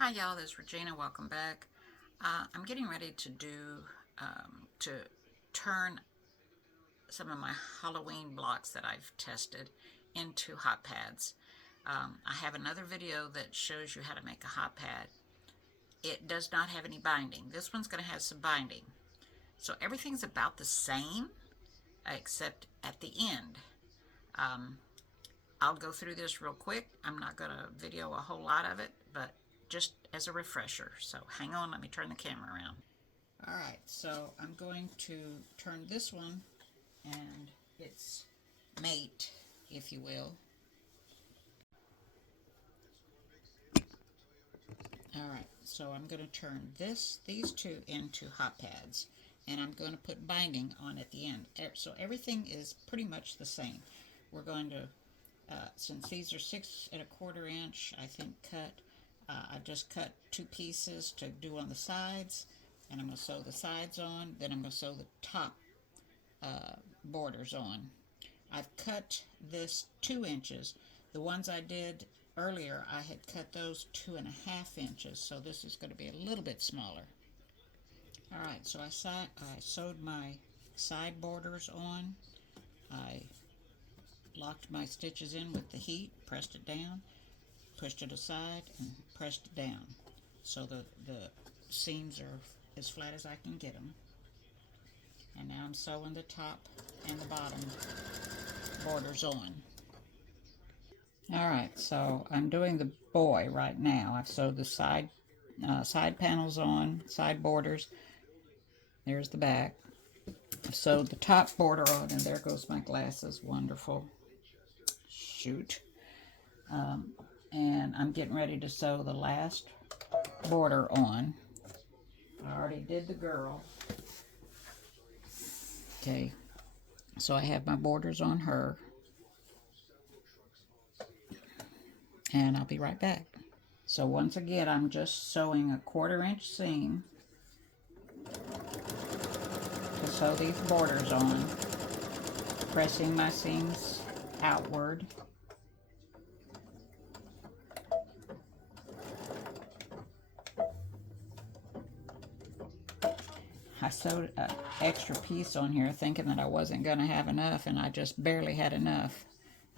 Hi y'all, this is Regina. Welcome back. I'm getting ready to to turn some of my Halloween blocks that I've tested into hot pads. I have another video that shows you how to make a hot pad. It does not have any binding. This one's going to have some binding. So everything's about the same except at the end. Um, I'll go through this real quick. I'm not going to video a whole lot of it, but just as a refresher. So hang on, let me turn the camera around. Alright, so I'm going to turn this one and its mate, if you will. Alright, so I'm going to turn these two into hot pads, and I'm going to put binding on at the end. So everything is pretty much the same. We're going to, since these are 6¼ inch, I think I just cut 2 pieces to do on the sides, and I'm going to sew the sides on, then I'm going to sew the top borders on. I've cut this 2 inches. The ones I did earlier, I had cut those 2½ inches, so this is going to be a little bit smaller. Alright, so I sewed my side borders on. I locked my stitches in with the heat, pressed it down, pushed it aside, and pressed it down. So the seams are as flat as I can get them. And now I'm sewing the top and the bottom borders on. Alright, so I'm doing the boy right now. I've sewed the side panels on, side borders. There's the back. I've sewed the top border on, and there goes my glasses. Wonderful. Shoot. And I'm getting ready to sew the last border on. I already did the girl. Okay, so I have my borders on her. And I'll be right back. So once again, I'm just sewing a 1/4 inch seam to sew these borders on, pressing my seams outward. I sewed an extra piece on here thinking that I wasn't going to have enough, and I just barely had enough.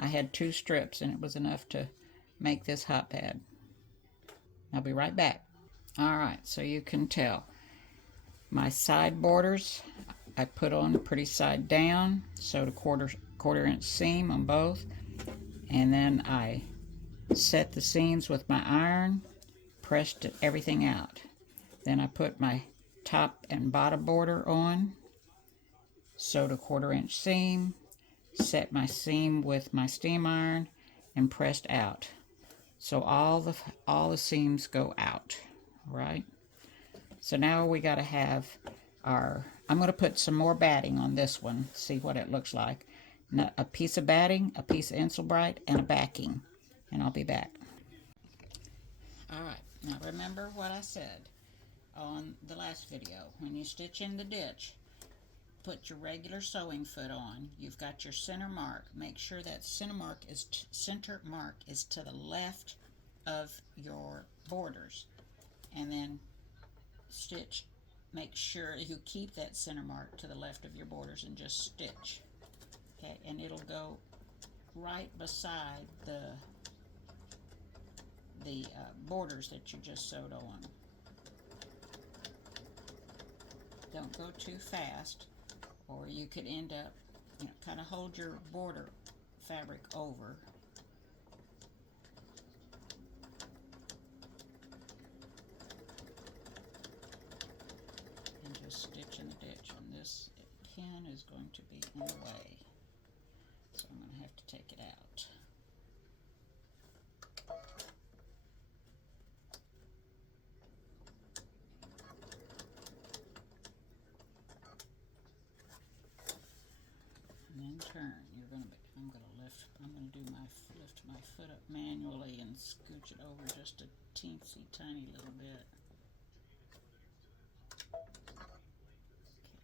I had 2 strips, and it was enough to make this hot pad. I'll be right back. Alright, so you can tell my side borders I put on pretty side down, sewed a 1/4 inch seam on both, and then I set the seams with my iron, pressed everything out. Then I put my top and bottom border on, sewed a 1/4 inch seam, set my seam with my steam iron, and pressed out. So all the seams go out, right? So now we got to have our, I'm going to put some more batting on this one, see what it looks like. Now, a piece of batting, a piece of Embroidered, and a backing, and I'll be back. Alright, now remember what I said on the last video. When you stitch in the ditch, put your regular sewing foot on. You've got your center mark. Make sure that center mark is to the left of your borders, and then stitch. Make sure you keep that center mark to the left of your borders and just stitch. Okay, and it'll go right beside the borders that you just sewed on. Don't go too fast, or you could end up, kind of hold your border fabric over. And just stitch in the ditch. And this pin is going to be in the way, so I'm going to have to take it out. And then turn. I'm going to lift my foot up manually and scooch it over just a teensy tiny little bit.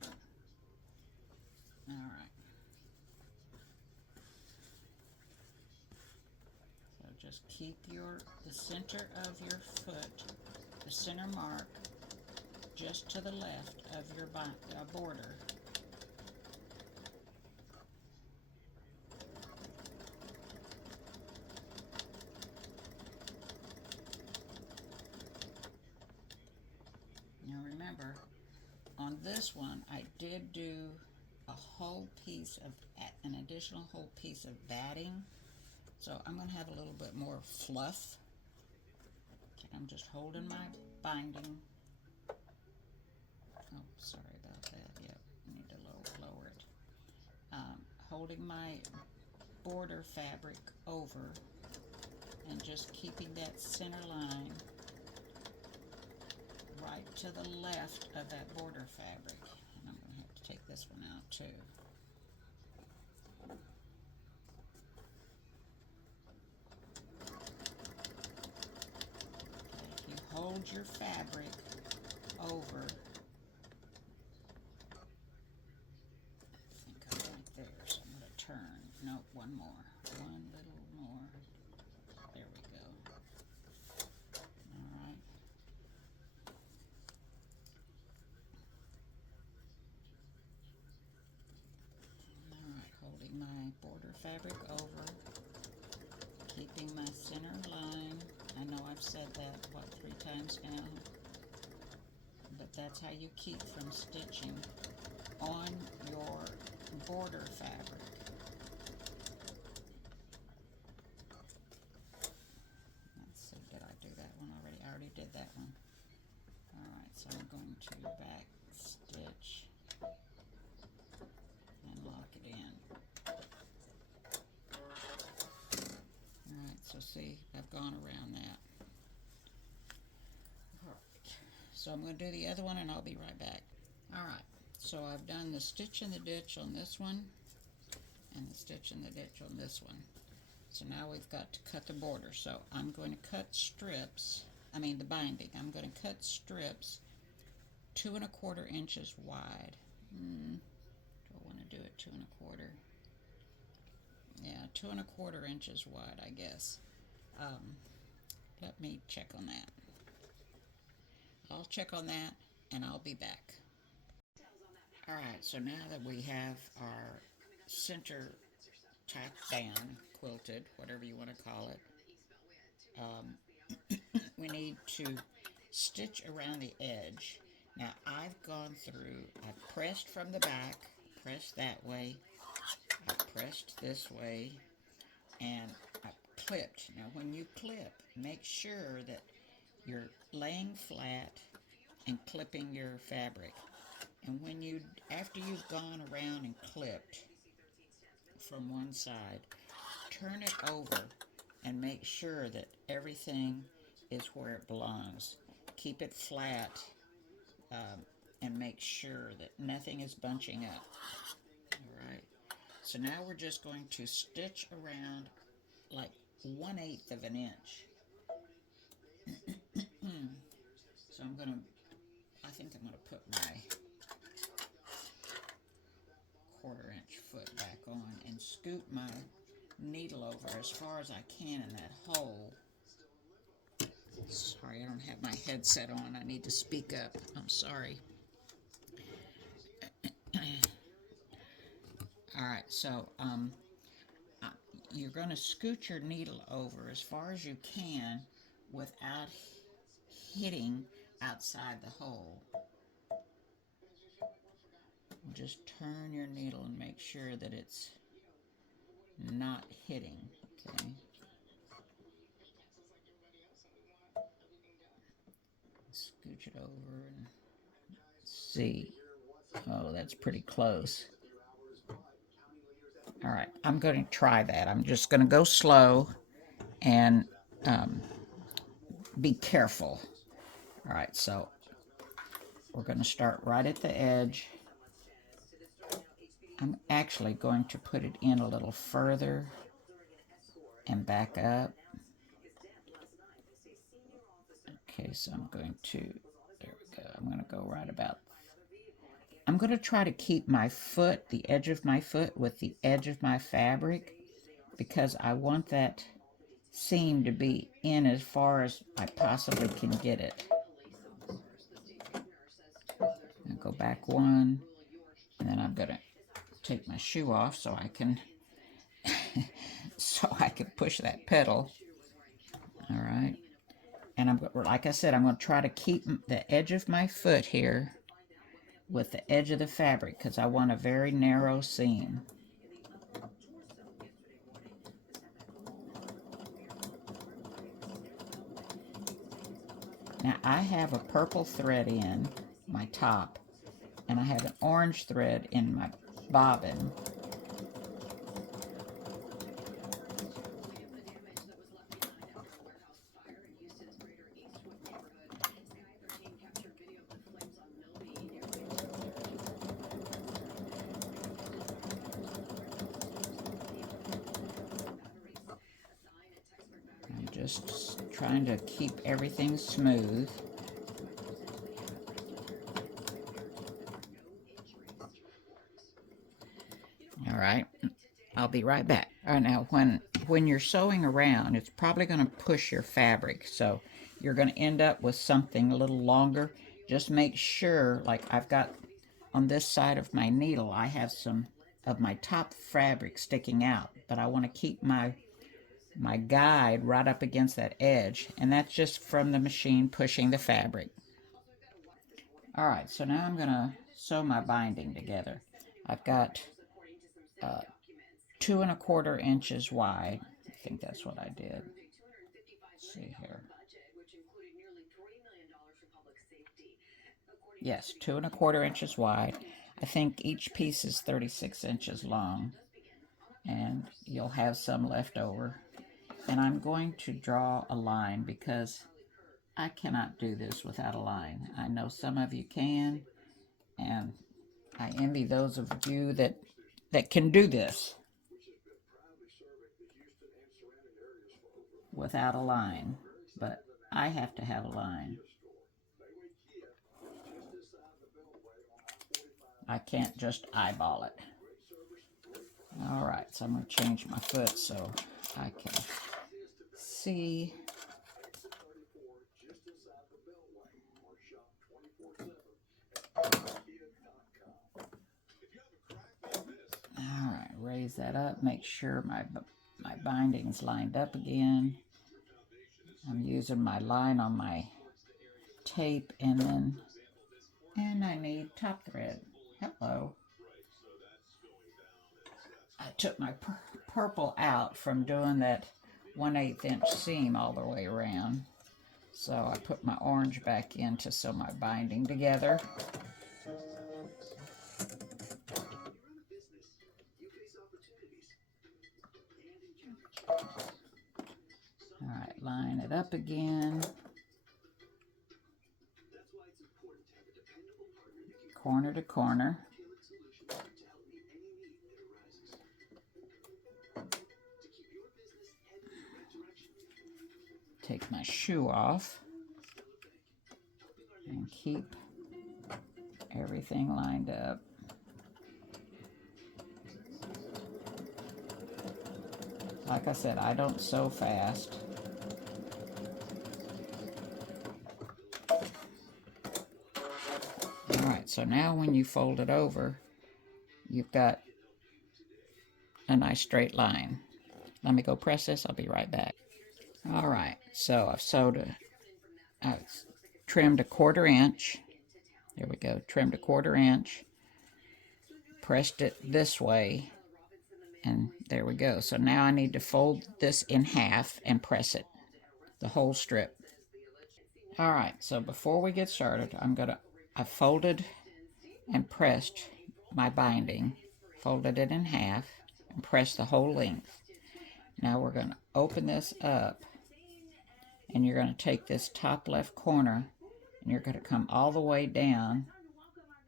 Okay. Alright. So Just keep the center of your foot, the center mark, just to the left of your border. Now remember, on this one, I did do a whole piece of, an additional whole piece of batting. So I'm going to have a little bit more fluff. Okay, I'm just holding my binding. Oh, sorry about that. Yep, I need to lower it. Holding my border fabric over and just keeping that center line right to the left of that border fabric. And I'm going to have to take this one out too. Okay, you hold your fabric over. I think I'm right there, so I'm going to turn. Nope, one more. One little more. There we go. All right. Holding my border fabric over, keeping my center line. I know I've said that, 3 times now, but that's how you keep from stitching on your border fabric. Let's see, did I do that one already? I already did that one. Alright, so I'm going to back stitch and lock it in. Alright, so see, I've gone around that. Alright, so I'm going to do the other one and I'll be right back. Alright, so I've done the stitch in the ditch on this one and the stitch in the ditch on this one. So now we've got to cut the border. So I'm going to cut strips, the binding. I'm going to cut strips 2 1/4 inches wide. Do I want to do it 2 1/4? Yeah, 2 1/4 inches wide, I guess. Let me check on that. I'll check on that and I'll be back. Alright, so now that we have our center tacked down, quilted, whatever you want to call it, we need to stitch around the edge. Now I've gone through, I've pressed from the back, pressed that way, I pressed this way, and I clipped. Now when you clip, make sure that you're laying flat and clipping your fabric. And after you've gone around and clipped from one side, turn it over and make sure that everything is where it belongs. Keep it flat and make sure that nothing is bunching up. Alright, so now we're just going to stitch around like 1/8 of an inch. So I think I'm going to put my 1/4 inch foot back on and scoot my needle over as far as I can in that hole. Sorry, I don't have my headset on. I need to speak up. I'm sorry. Alright, so you're going to scoot your needle over as far as you can without hitting outside the hole. Just turn your needle and make sure that it's not hitting, okay? Scooch it over and see. Oh, that's pretty close. All right, I'm going to try that. I'm just going to go slow and be careful. All right, so we're going to start right at the edge. I'm actually going to put it in a little further and back up. Okay, so I'm going to, there we go. I'm going to go right about, I'm going to try to keep my foot, the edge of my foot with the edge of my fabric, because I want that seam to be in as far as I possibly can get it. I'll go back one, and then I'm going to take my shoe off so I can push that pedal. All right. And I'm, like I said, I'm going to try to keep the edge of my foot here with the edge of the fabric because I want a very narrow seam. Now I have a purple thread in my top, and I have an orange thread in my bobbin. I'm just trying to keep everything smooth. All right, I'll be right back. All right, now when you're sewing around, it's probably going to push your fabric, so you're going to end up with something a little longer. Just make sure, like I've got on this side of my needle, I have some of my top fabric sticking out, but I want to keep my guide right up against that edge, and that's just from the machine pushing the fabric. All right, so now I'm going to sew my binding together. I've got 2 1/4 inches wide. I think that's what I did. Let's see here. Yes, 2 1/4 inches wide. I think each piece is 36 inches long, and you'll have some left over. And I'm going to draw a line because I cannot do this without a line. I know some of you can, and I envy those of you that can do this without a line, but I have to have a line. I can't just eyeball it. All right, so I'm going to change my foot so I can see. All right, raise that up, make sure my binding's lined up again. I'm using my line on my tape, and I need top thread. Hello. I took my purple out from doing that 1/8 inch seam all the way around. So I put my orange back in to sew my binding together. All right, line it up again. Corner to corner. Take my shoe off and keep everything lined up. Like I said, I don't sew fast. Alright, so now when you fold it over, you've got a nice straight line. Let me go press this, I'll be right back. Alright, so I've trimmed 1/4 inch. There we go, trimmed 1/4 inch. Pressed it this way, and there we go. So now I need to fold this in half and press it, the whole strip. All right, so before we get started, I folded and pressed my binding, folded it in half, and pressed the whole length. Now we're going to open this up, and you're going to take this top left corner, and you're going to come all the way down,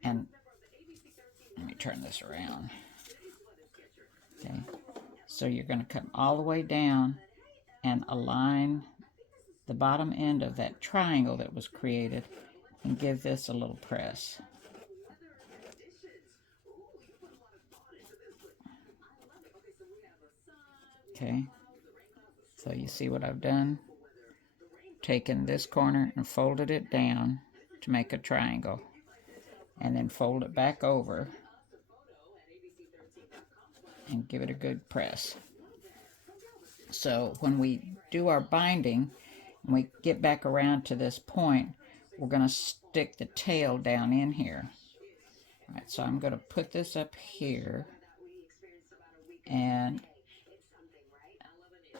and let me turn this around. Okay, so you're going to come all the way down and align the bottom end of that triangle that was created and give this a little press. Okay, So you see what I've done? Taken this corner and folded it down to make a triangle, and then fold it back over and give it a good press. So when we do our binding and we get back around to this point, we're going to stick the tail down in here. All right, so I'm going to put this up here, and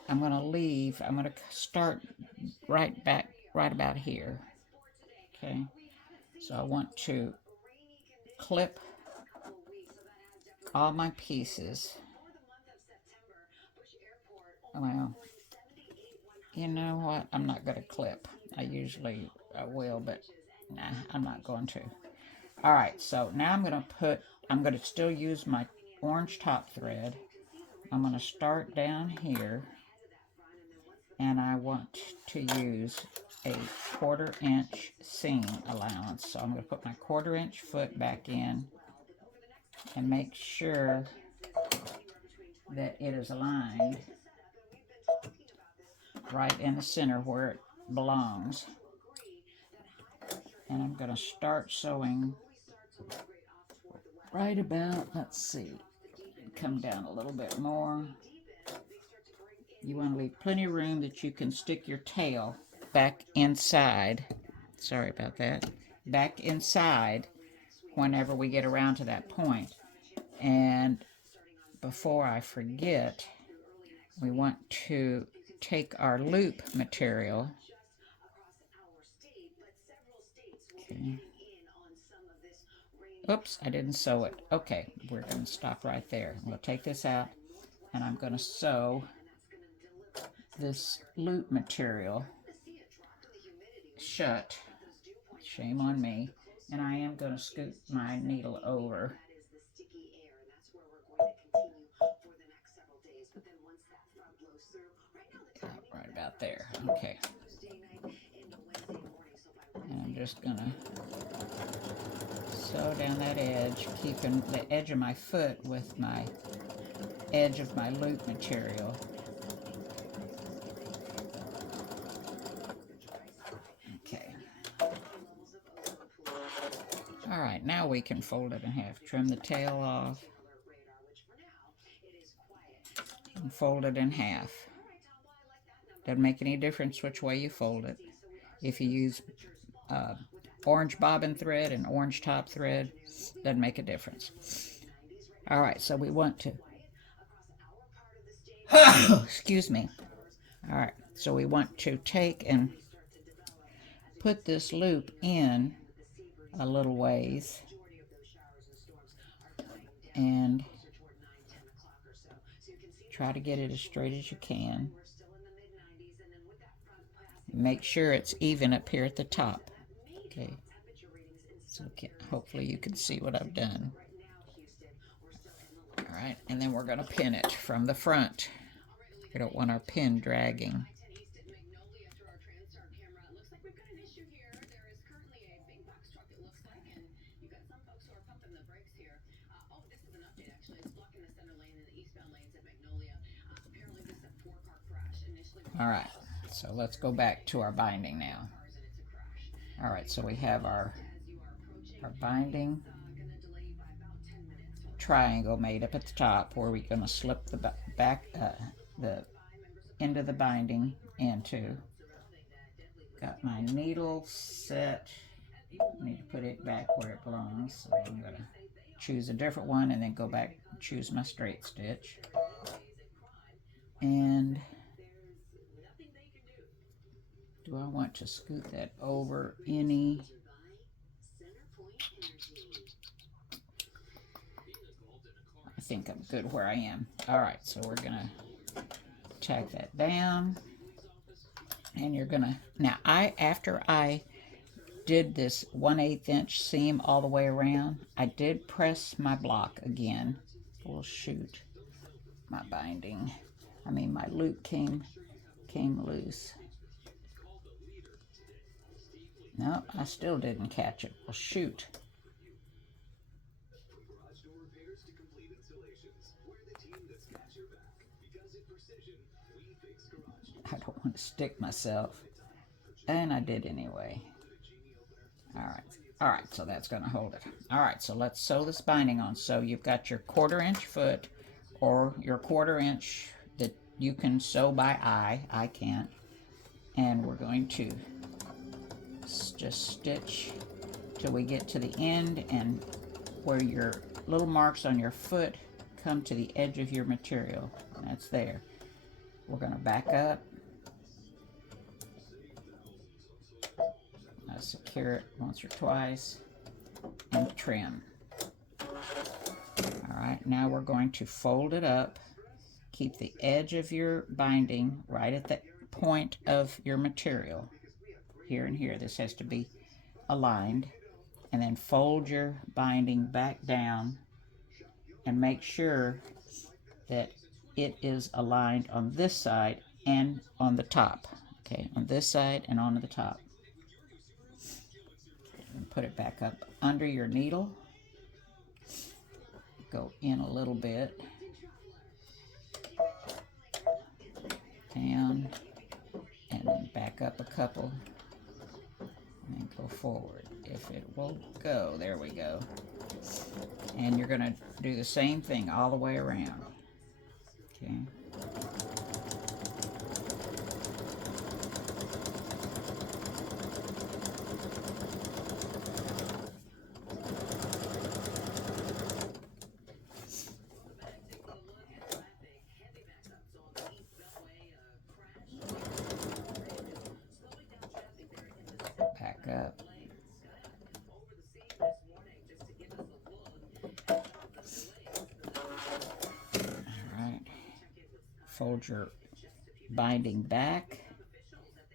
I'm going to start right about here. Okay, so I want to clip all my pieces. Well, you know what? I'm not going to clip. I will, but nah, I'm not going to. All right, so now I'm going to still use my orange top thread. I'm going to start down here, and I want to use a 1/4 inch seam allowance. So I'm going to put my 1/4 inch foot back in and make sure that it is aligned right in the center where it belongs. And I'm going to start sewing right about, let's see, come down a little bit more. You want to leave plenty of room that you can stick your tail back inside. Sorry about that. Back inside whenever we get around to that point. And before I forget, we want to take our loop material. Okay. Oops, I didn't sew it. Okay, we're going to stop right there. I'm going to take this out, and I'm going to sew this loop material shut. Shame on me. And I am going to scoot my needle over. Right about there. Okay. And I'm just going to sew down that edge, keeping the edge of my foot with my edge of my loop material. Okay. All right, now we can fold it in half. Trim the tail off and fold it in half. Doesn't make any difference which way you fold it. If you use orange bobbin thread and orange top thread, doesn't make a difference. All right, so we want to excuse me. All right, so we want to take and put this loop in a little ways and try to get it as straight as you can. Make sure it's even up here at the top. Okay, so hopefully you can see what I've done. All right, and then we're going to pin it from the front. We don't want our pin dragging. All right, so let's go back to our binding now. All right, so we have our binding triangle made up at the top where we're going to slip the the end of the binding into. Got my needle set. I need to put it back where it belongs, so I'm going to choose a different one and then go back and choose my straight stitch. And do I want to scoot that over any? I think I'm good where I am. All right, so we're going to tack that down. And you're going to, now after I did this 1/8 inch seam all the way around, I did press my block again. We'll shoot my binding. I mean, my loop came loose. No, I still didn't catch it. Well, shoot. stick myself, and I did anyway. All right, so that's going to hold it. All right, so let's sew this binding on. So you've got your 1/4 inch foot, or your 1/4 inch that you can sew by eye. I can't. And we're going to just stitch till we get to the end, and where your little marks on your foot come to the edge of your material. That's there. We're going to back up. Secure it once or twice and trim. All right, now we're going to fold it up. Keep the edge of your binding right at the point of your material. Here and here, this has to be aligned. And then fold your binding back down and make sure that it is aligned on this side and on the top. Okay, on this side and on the top. And put it back up under your needle. Go in a little bit. Down. And then back up a couple. And then go forward. If it will go, there we go. And you're going to do the same thing all the way around. Okay. Back up. Alright. Fold your binding back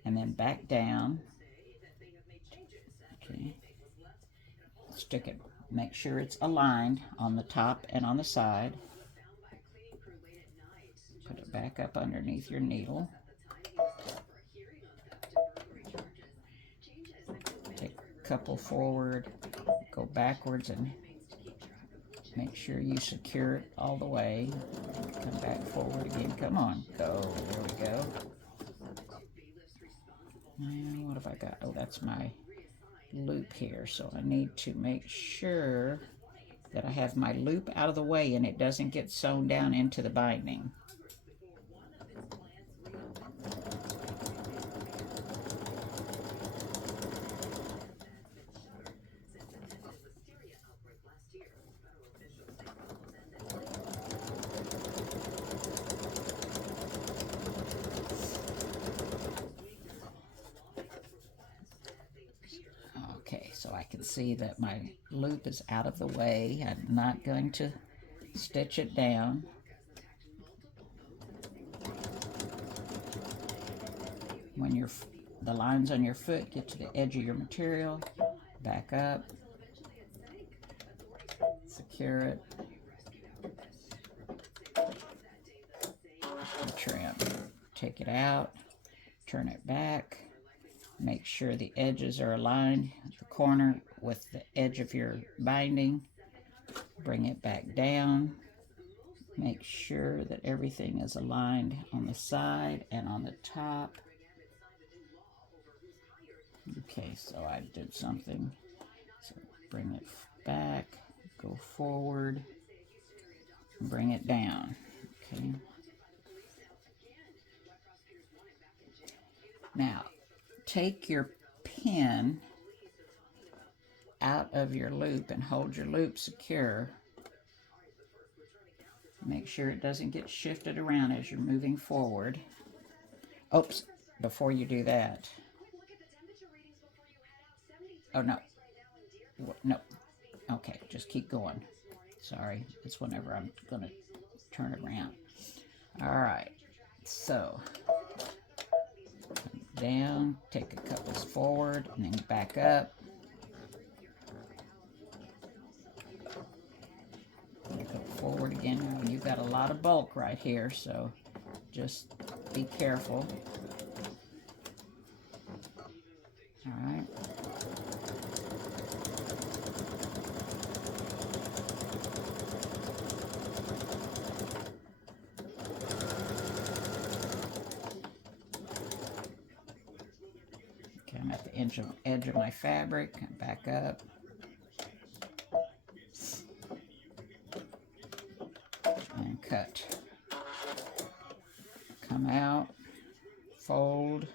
and then back down. Okay. Stick it. Make sure it's aligned on the top and on the side. Put it back up underneath your needle. Take a couple forward, go backwards and make sure you secure it all the way. Come back forward again. Come on, go. There we go. And what have I got? Oh, that's my loop here. So I need to make sure that I have my loop out of the way and it doesn't get sewn down into the binding. Okay, so I can see that my loop is out of the way. I'm not going to stitch it down. When the lines on your foot get to the edge of your material, back up, secure it, and trim. Take it out, turn it back. Make sure the edges are aligned at the corner with the edge of your binding. Bring it back down. Make sure that everything is aligned on the side and on the top. Okay, so I did something. So bring it back, go forward, bring it down. Okay. Now, take your pin out of your loop and hold your loop secure. Make sure it doesn't get shifted around as you're moving forward. Oops, before you do that. Oh, no. No. Okay, just keep going. Sorry, it's whenever I'm going to turn it around. All right, so down, take a couple forward, and then back up. Go forward again. You've got a lot of bulk right here, so just be careful. All right. at the edge of my fabric, back up. And cut. Come out, fold,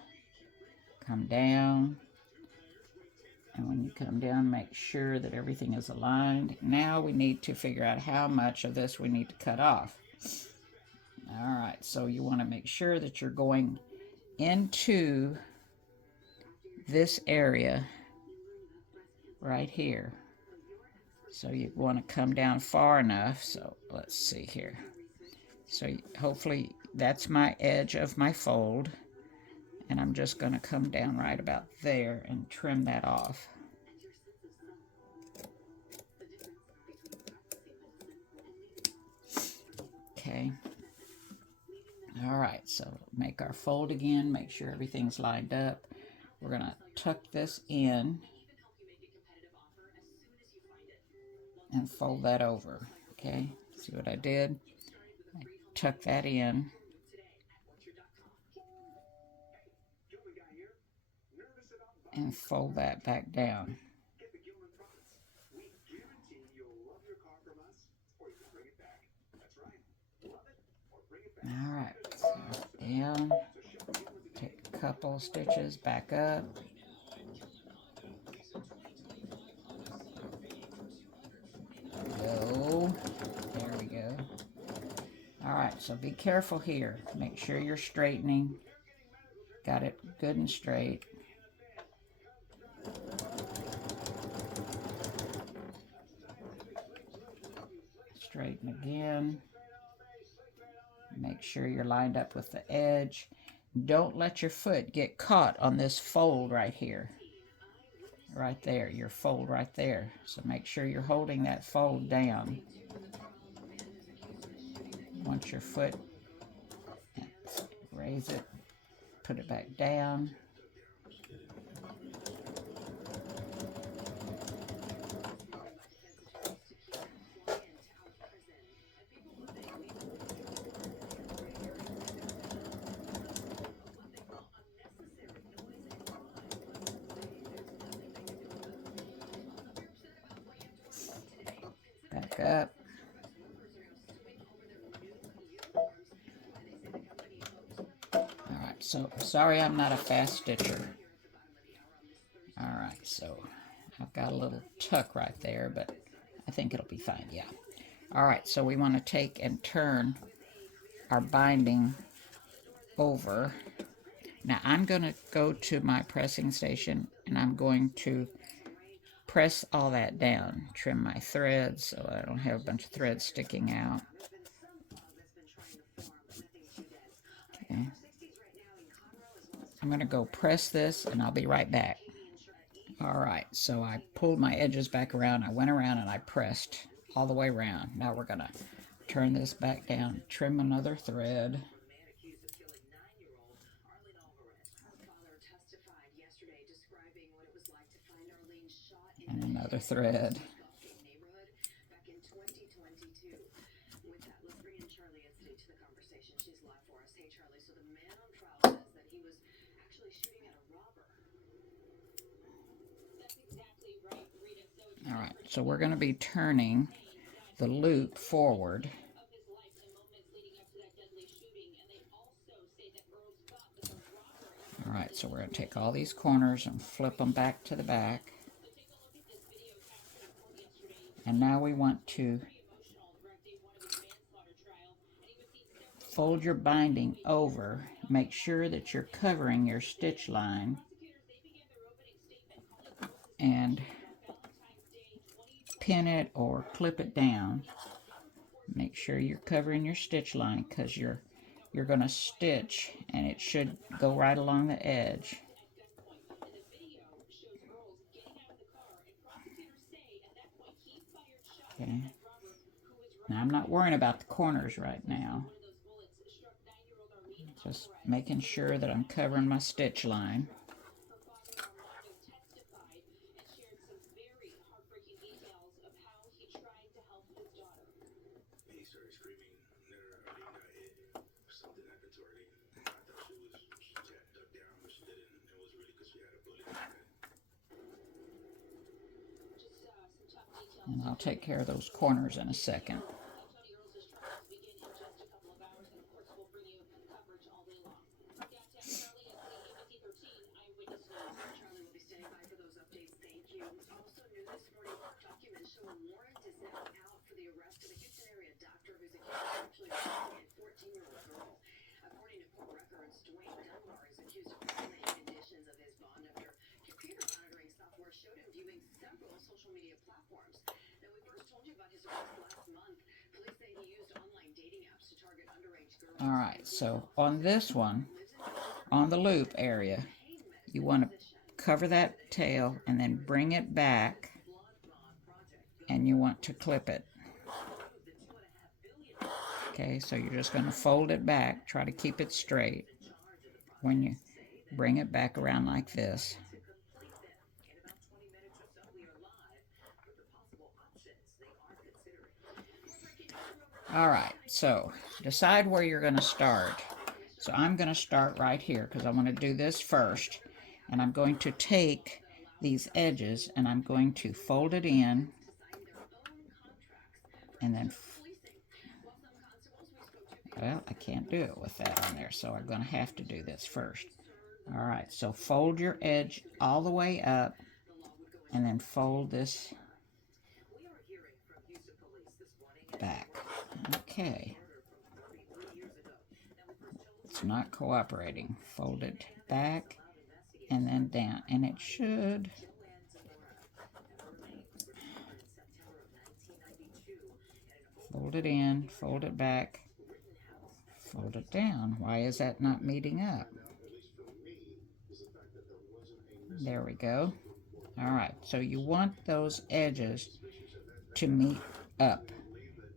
come down, and when you come down, make sure that everything is aligned. Now we need to figure out how much of this we need to cut off. All right, so you want to make sure that you're going into this area right here. So you want to come down far enough. So let's see here. So hopefully that's my edge of my fold. And I'm just going to come down right about there and trim that off. Okay. All right, so make our fold again, make sure everything's lined up. We're going to tuck this in and fold that over. Okay, see what I did? I tuck that in. And fold that back down. All right, so down, take a couple stitches, back up. Go. There we go. All right, so be careful here. Make sure you're straightening. Got it good and straight. Straighten again. Make sure you're lined up with the edge. Don't let your foot get caught on this fold right here. Right there, your fold right there. So make sure you're holding that fold down. Once your foot, raise it, put it back down. Back up. Alright, so sorry I'm not a fast stitcher. Alright, so I've got a little tuck right there, but I think it'll be fine, yeah. Alright, so we want to take and turn our binding over. Now I'm going to go to my pressing station and I'm going to press all that down, trim my threads so I don't have a bunch of threads sticking out. Okay. I'm going to go press this and I'll be right back. Alright, so I pulled my edges back around, I went around and I pressed all the way around. Now we're going to turn this back down, trim another thread. And another thread. Alright, so we're going to be turning the loop forward. Alright, so we're going to take all these corners and flip them back to the back. And now we want to fold your binding over. Make sure that you're covering your stitch line. And pin it or clip it down. Make sure you're covering your stitch line because you're going to stitch and it should go right along the edge. Okay. Now I'm not worrying about the corners right now. Just making sure that I'm covering my stitch line. And I'll take care of those corners in a second. All right, so on this one, on the loop area, you want to cover that tail and then bring it back, and you want to clip it. Okay, so you're just going to fold it back, try to keep it straight when you bring it back around like this. All right, so decide where you're going to start. So I'm going to start right here because I want to do this first. And I'm going to take these edges and I'm going to fold it in and then, well, I can't do it with that on there, so I'm going to have to do this first. All right, so fold your edge all the way up and then fold this back. Okay. It's not cooperating. Fold it back and then down, and it should. Fold it in, fold it back, fold it down. Why is that not meeting up? There we go. All right, so you want those edges to meet up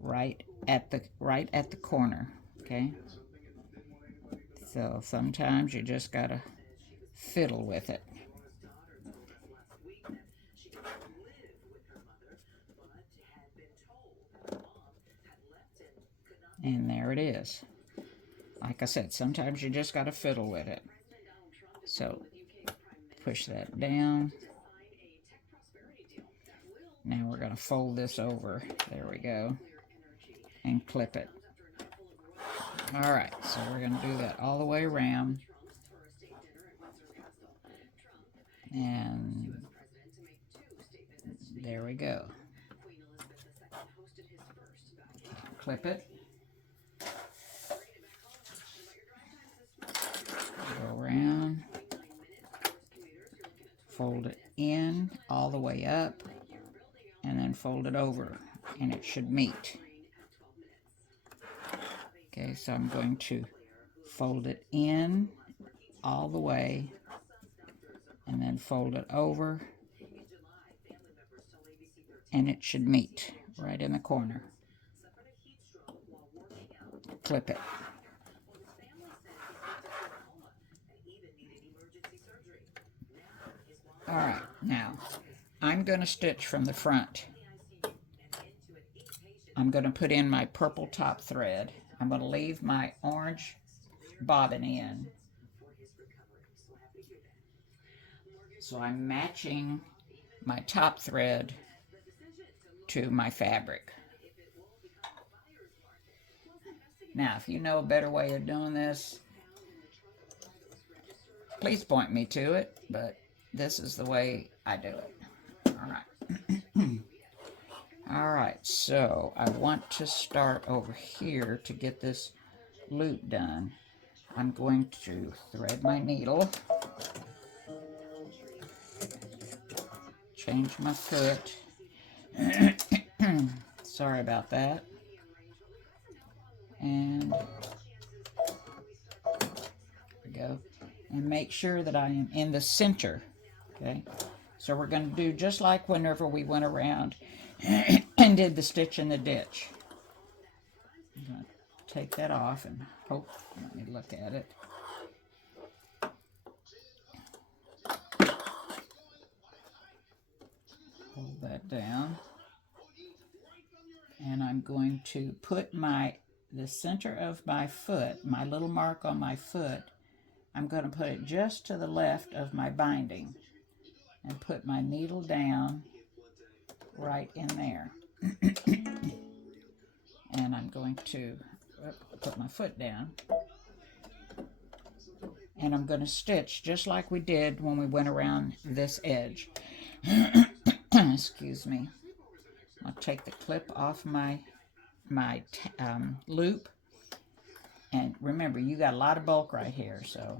right at the corner, okay? So sometimes you just gotta fiddle with it. And there it is. Like I said, sometimes you just gotta fiddle with it. So push that down. Now we're gonna fold this over. There we go. And clip it. All right, so we're going to do that all the way around. And there we go. Clip it. Go around. Fold it in all the way up. And then fold it over. And it should meet. Okay, so I'm going to fold it in all the way and then fold it over, and it should meet right in the corner. Clip it. All right, now I'm going to stitch from the front. I'm going to put in my purple top thread. I'm going to leave my orange bobbin in. So I'm matching my top thread to my fabric. Now, if you know a better way of doing this, please point me to it, but this is the way I do it. All right. All right, so I want to start over here to get this loop done. I'm going to thread my needle, change my foot. Sorry about that. And there we go. And make sure that I am in the center. Okay, so we're going to do just like whenever we went around and did the stitch in the ditch. I'm going to take that off and hope, let me look at it. Hold that down. And I'm going to put the center of my foot, my little mark on my foot, I'm going to put it just to the left of my binding and put my needle down right in there. And I'm going to put my foot down. And I'm going to stitch just like we did when we went around this edge. Excuse me. I'll take the clip off my loop. And remember, you got a lot of bulk right here, so.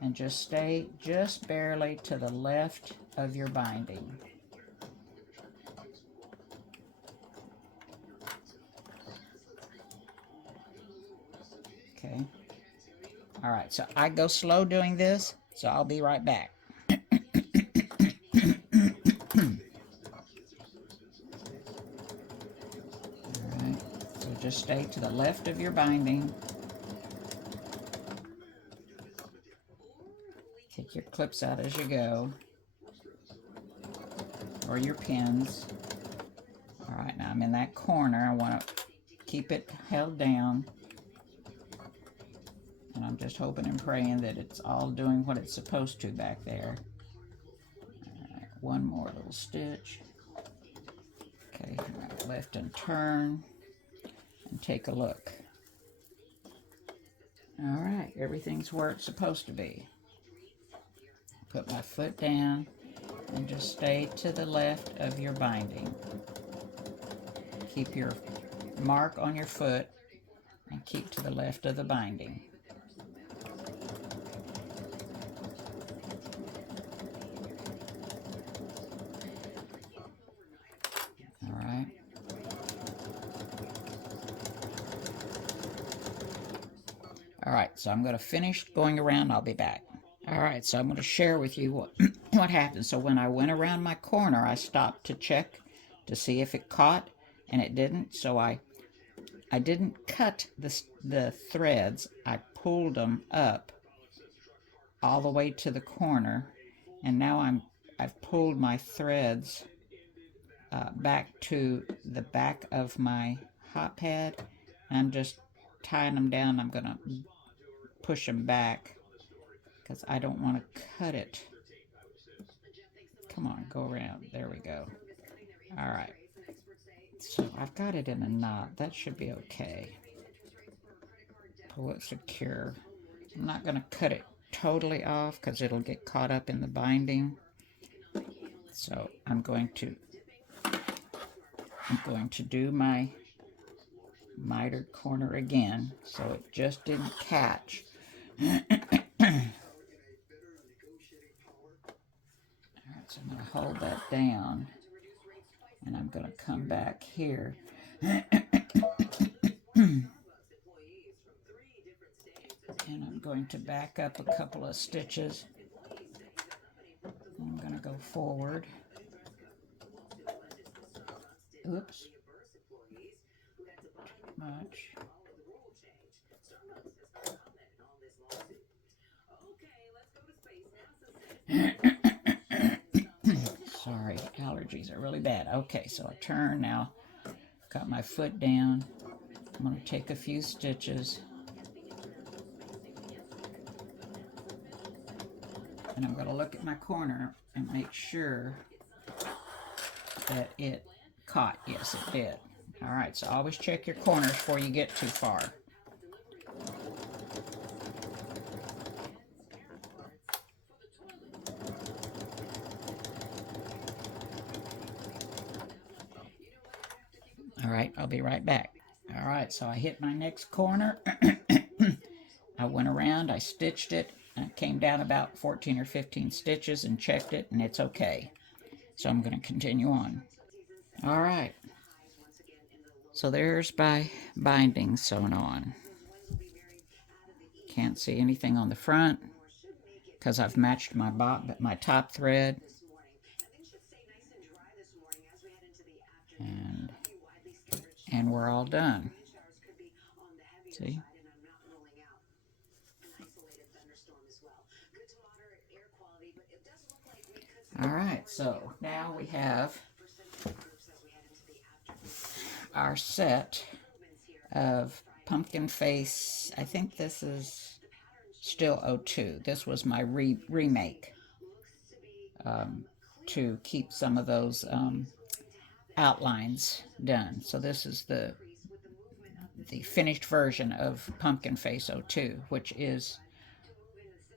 And just stay just barely to the left of your binding. Okay. All right, so I go slow doing this, so I'll be right back. Alright, so just stay to the left of your binding. Take your clips out as you go, or your pins. Alright, now I'm in that corner. I want to keep it held down. And I'm just hoping and praying that it's all doing what it's supposed to back there. Alright, one more little stitch. Okay, right, lift and turn. And take a look. Alright, everything's where it's supposed to be. Put my foot down and just stay to the left of your binding. Keep your mark on your foot and keep to the left of the binding. Alright. Alright, so I'm going to finish going around. I'll be back. Alright, so I'm going to share with you what happened. So when I went around my corner, I stopped to check to see if it caught, and it didn't. So I didn't cut the threads. I pulled them up all the way to the corner, and now I've pulled my threads back to the back of my hot pad. I'm just tying them down. I'm going to push them back because I don't want to cut it. Come on, go around. There we go. All right. So I've got it in a knot. That should be okay. Pull it secure. I'm not going to cut it totally off because it'll get caught up in the binding. So I'm going to do my mitered corner again so it just didn't catch. Alright, so I'm going to hold that down and I'm going to come back here. And I'm going to back up a couple of stitches. I'm going to go forward. Oops. Too much. Sorry, allergies are really bad. Okay, so I turn now. Got my foot down. I'm going to take a few stitches. And I'm going to look at my corner and make sure that it caught. Yes, it did. All right, so always check your corners before you get too far. All right, I'll be right back. All right, so I hit my next corner. I went around, I stitched it, and it came down about 14 or 15 stitches and checked it, and it's okay. So I'm going to continue on. All right. So there's my binding sewn on. Can't see anything on the front because I've matched my top thread. And we're all done. See? All right, so now we have our set of pumpkin face. I think this is still 02. This was my remake to keep some of those outlines done. So this is the finished version of Pumpkin Face 02, which is,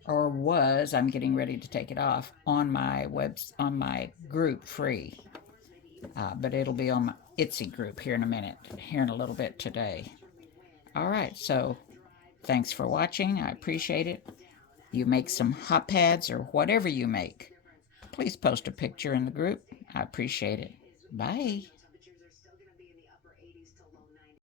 or was, I'm getting ready to take it off, on my group free. But it'll be on my Etsy group here in a minute, here in a little bit today. All right, so thanks for watching. I appreciate it. You make some hot pads or whatever you make, please post a picture in the group. I appreciate it. Bye.